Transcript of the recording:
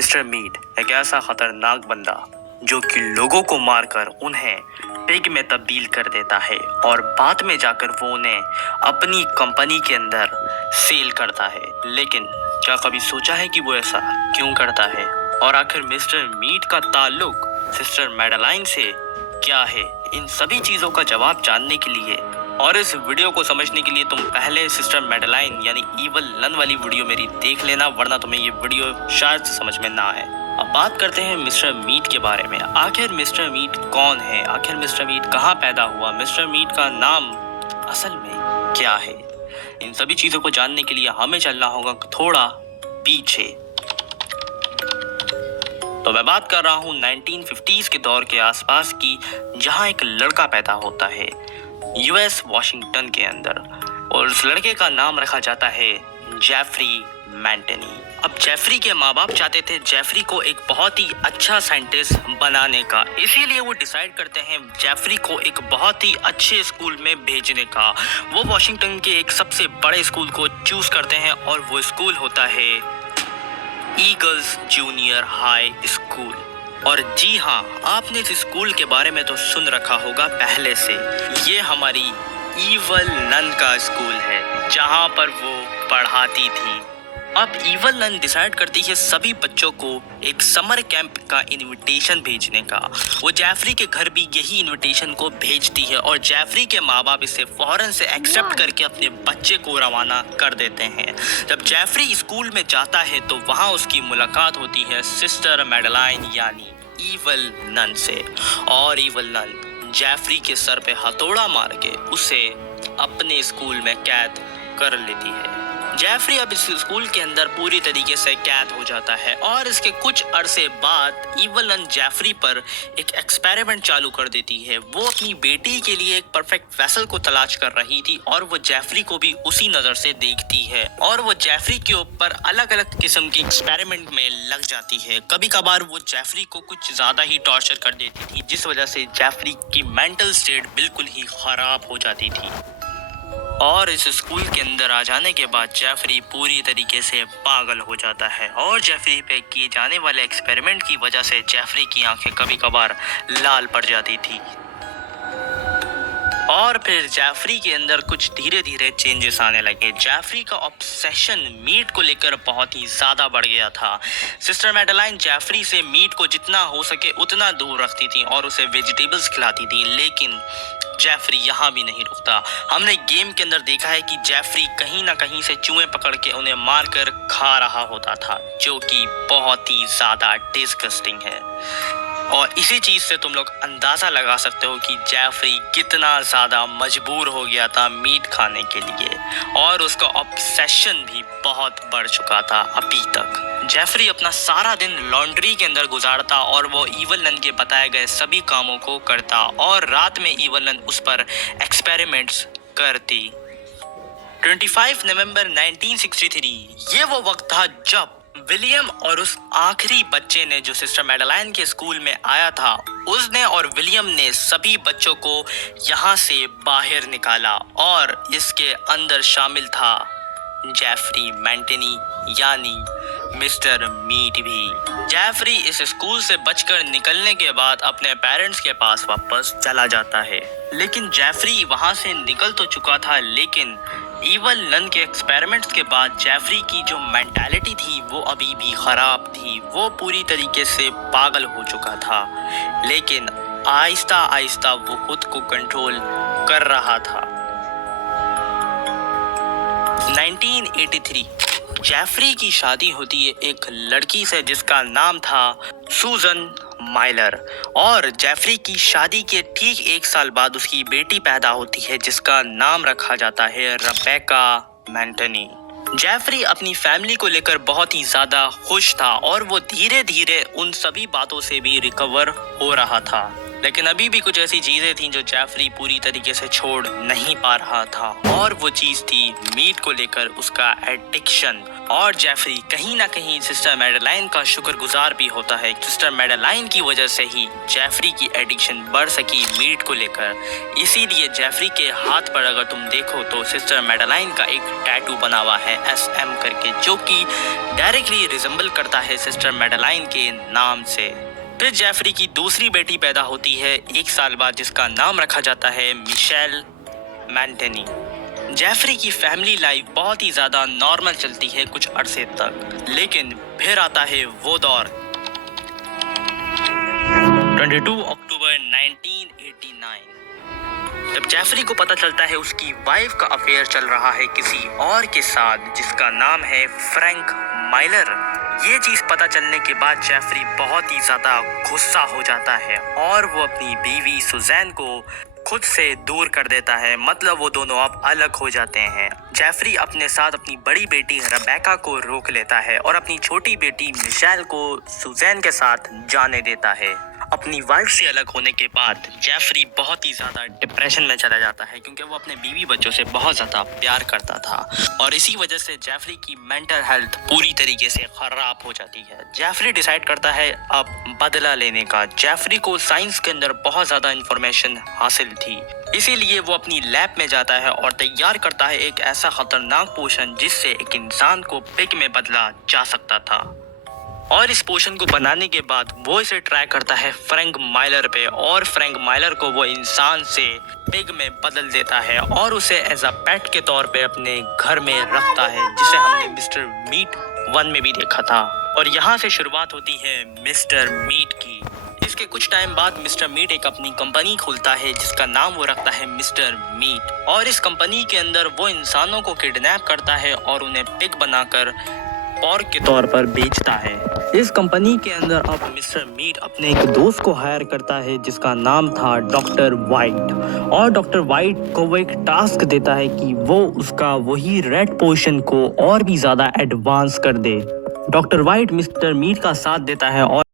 Mister meet एक ऐसा खतरनाक बंदा जो कि लोगों को मारकर उन्हें पिग में तब्दील कर देता है और बाद में जाकर वो उन्हें अपनी कंपनी के अंदर सेल करता है। लेकिन क्या कभी सोचा है कि वो ऐसा क्यों करता है और आखिर मिस्टर मीट का ताल्लुक सिस्टर मैडेलाइन से क्या है? इन सभी चीज़ों का जवाब जानने के लिए और इस वीडियो को समझने के लिए तुम पहले सिस्टर मैडेलाइन यानी ईवल नन वाली वीडियो मेरी देख लेना, वरना तुम्हें ये वीडियो शायद से समझ में ना आए। अब बात करते हैं मिस्टर मीट के बारे में। आखिर मिस्टर मीट कौन है? आखिर मिस्टर मीट कहाँ पैदा हुआ? मिस्टर मीट का नाम असल में क्या है? इन सभी चीज़ों को जानने के लिए हमें चलना होगा थोड़ा पीछे। तो मैं बात कर रहा हूँ 1950s के दौर के आसपास की, जहाँ एक लड़का पैदा होता है यूएस वॉशिंगटन के अंदर, और उस लड़के का नाम रखा जाता है जेफरी मैंटेनी। अब जेफरी के माँ बाप चाहते थे जेफरी को एक बहुत ही अच्छा साइंटिस्ट बनाने का, इसीलिए वो डिसाइड करते हैं जेफरी को एक बहुत ही अच्छे स्कूल में भेजने का। वो वॉशिंगटन के एक सबसे बड़े स्कूल को चूज करते हैं और वो स्कूल होता है ईगल्स जूनियर हाई स्कूल। और जी हाँ, आपने इस स्कूल के बारे में तो सुन रखा होगा पहले से। ये हमारी ईवल नन का स्कूल है जहाँ पर वो पढ़ाती थी। अब ईवल नन डिसाइड करती है सभी बच्चों को एक समर कैंप का इनविटेशन भेजने का। वो जेफरी के घर भी यही इनविटेशन को भेजती है और जेफरी के माँ बाप इसे फौरन से एक्सेप्ट करके अपने बच्चे को रवाना कर देते हैं। जब जेफरी स्कूल में जाता है तो वहाँ उसकी मुलाकात होती है सिस्टर मैडेलाइन यानी ईवल नन से, और ईवल नन जेफरी के सर पे हथौड़ा मार के उसे अपने स्कूल में कैद कर लेती है। जेफरी अब इस स्कूल के अंदर पूरी तरीके से कैद हो जाता है और इसके कुछ अरसे बाद ईवल नन जेफरी पर एक एक्सपेरिमेंट चालू कर देती है। वो अपनी बेटी के लिए एक परफेक्ट वेसल को तलाश कर रही थी और वो जेफरी को भी उसी नजर से देखती है और वो जेफरी के ऊपर अलग अलग किस्म के एक्सपेरिमेंट में लग जाती है। कभी कभार वो जेफरी को कुछ ज्यादा ही टॉर्चर कर देती थी, जिस वजह से जेफरी की मेंटल स्टेट बिल्कुल ही खराब हो जाती थी। और इस स्कूल के अंदर आ जाने के बाद जेफरी पूरी तरीके से पागल हो जाता है और जेफरी पे किए जाने वाले एक्सपेरिमेंट की वजह से जेफरी की आंखें कभी कभार लाल पड़ जाती थी। और फिर जेफरी के अंदर कुछ धीरे धीरे चेंजेस आने लगे। जेफरी का ऑब्सेशन मीट को लेकर बहुत ही ज़्यादा बढ़ गया था। सिस्टर मैडेलाइन जेफरी से मीट को जितना हो सके उतना दूर रखती थी और उसे वेजिटेबल्स खिलाती थी, लेकिन जेफरी यहाँ भी नहीं रुकता। हमने गेम के अंदर देखा है कि जेफरी कहीं ना कहीं से चूहे पकड़ के उन्हें मारकर खा रहा होता था, जो कि बहुत ही ज़्यादा डिस्गस्टिंग है। और इसी चीज़ से तुम लोग अंदाज़ा लगा सकते हो कि जेफरी कितना ज़्यादा मजबूर हो गया था मीट खाने के लिए, और उसका ऑब्सेशन भी बहुत बढ़ चुका था अभी तक। जेफरी अपना सारा दिन लॉन्ड्री के अंदर गुजारता और वो ईवल नन के बताए गए सभी कामों को करता, और रात में ईवल नन उस पर एक्सपेरिमेंट्स करती। 25 नवंबर 1963 ये वो वक्त था जब विलियम और उस आखिरी बच्चे ने जो सिस्टर मैडेलाइन के स्कूल में आया था, उसने और विलियम ने सभी बच्चों को यहाँ से बाहर निकाला और इसके अंदर शामिल था जेफरी मैंटेनी यानी मिस्टर मीट भी। जेफरी इस स्कूल से बचकर निकलने के बाद अपने पेरेंट्स के पास वापस चला जाता है, लेकिन जेफरी वहाँ से निकल तो चुका था, लेकिन ईवल नन के एक्सपेरिमेंट्स के बाद जेफरी की जो मेंटालिटी थी वो अभी भी खराब थी। वो पूरी तरीके से पागल हो चुका था, लेकिन आहिस्ता आहिस्ता वो खुद को कंट्रोल कर रहा था। 1983 जेफरी की शादी होती है एक लड़की से जिसका नाम था सूजन माइलर, और जेफरी की शादी के ठीक एक साल बाद उसकी बेटी पैदा होती है जिसका नाम रखा जाता है रेबेका मैंटेनी। जेफरी अपनी फैमिली को लेकर बहुत ही ज़्यादा खुश था और वो धीरे धीरे उन सभी बातों से भी रिकवर हो रहा था, लेकिन अभी भी कुछ ऐसी चीज़ें थीं जो जेफरी पूरी तरीके से छोड़ नहीं पा रहा था, और वो चीज़ थी मीट को लेकर उसका एडिक्शन। और जेफरी कहीं ना कहीं सिस्टर मैडेलाइन का शुक्रगुजार भी होता है। सिस्टर मैडेलाइन की वजह से ही जेफरी की एडिक्शन बढ़ सकी मीट को लेकर। इसीलिए जेफरी के हाथ पर अगर तुम देखो तो सिस्टर मैडेलाइन का एक टैटू बना हुआ है SM करके, जो कि डायरेक्टली रिजेंबल करता है सिस्टर मैडेलाइन के नाम से। फिर जेफरी की दूसरी बेटी पैदा होती है 1 साल बाद, जिसका नाम रखा जाता है मिशेल मैंटेनी। जेफरी की फैमिली लाइफ बहुत ही ज़्यादा नॉर्मल चलती है कुछ अरसे तक, लेकिन फिर आता है वो दौर 22 अक्टूबर 1989। जब जेफरी को पता चलता है उसकी वाइफ का अफेयर चल रहा है किसी और के साथ जिसका नाम है फ्रैंक माइलर। ये चीज़ पता चलने के बाद जेफरी बहुत ही ज़्यादा गुस्सा हो जाता है और वो अपनी बीवी सुजैन को खुद से दूर कर देता है। मतलब वो दोनों अब अलग हो जाते हैं। जेफरी अपने साथ अपनी बड़ी बेटी रेबेका को रोक लेता है और अपनी छोटी बेटी मिशेल को सुजैन के साथ जाने देता है। अपनी वाइफ से अलग होने के बाद जेफरी बहुत ही ज़्यादा डिप्रेशन में चला जाता है, क्योंकि वो अपने बीवी बच्चों से बहुत ज़्यादा प्यार करता था और इसी वजह से जेफरी की मेंटल हेल्थ पूरी तरीके से ख़राब हो जाती है। जेफरी डिसाइड करता है अब बदला लेने का। जेफरी को साइंस के अंदर बहुत ज़्यादा इंफॉर्मेशन हासिल थी, इसीलिए वो अपनी लैब में जाता है और तैयार करता है एक ऐसा खतरनाक पोशन जिससे एक इंसान को पिग में बदला जा सकता था। और इस पोशन को बनाने के बाद वो इसे ट्राई करता है फ्रैंक माइलर पे, और फ्रैंक माइलर को वो इंसान से पिग में बदल देता है और उसे एज अ पेट के तौर पे अपने घर में रखता है, जिसे हमने मिस्टर मीट 1 में भी देखा था। और यहाँ से शुरुआत होती है मिस्टर मीट की। इसके कुछ टाइम बाद मिस्टर मीट एक अपनी कंपनी खोलता है जिसका नाम वो रखता है मिस्टर मीट, और इस कंपनी के अंदर वो इंसानों को किडनैप करता है और उन्हें पिग बनाकर पॉर्क के तौर पर बेचता है। इस कंपनी के अंदर अब मिस्टर मीट अपने एक दोस्त को हायर करता है जिसका नाम था डॉक्टर वाइट, और डॉक्टर वाइट को वो एक टास्क देता है कि वो उसका वही रेड पोशन को और भी ज़्यादा एडवांस कर दे। डॉक्टर वाइट मिस्टर मीट का साथ देता है और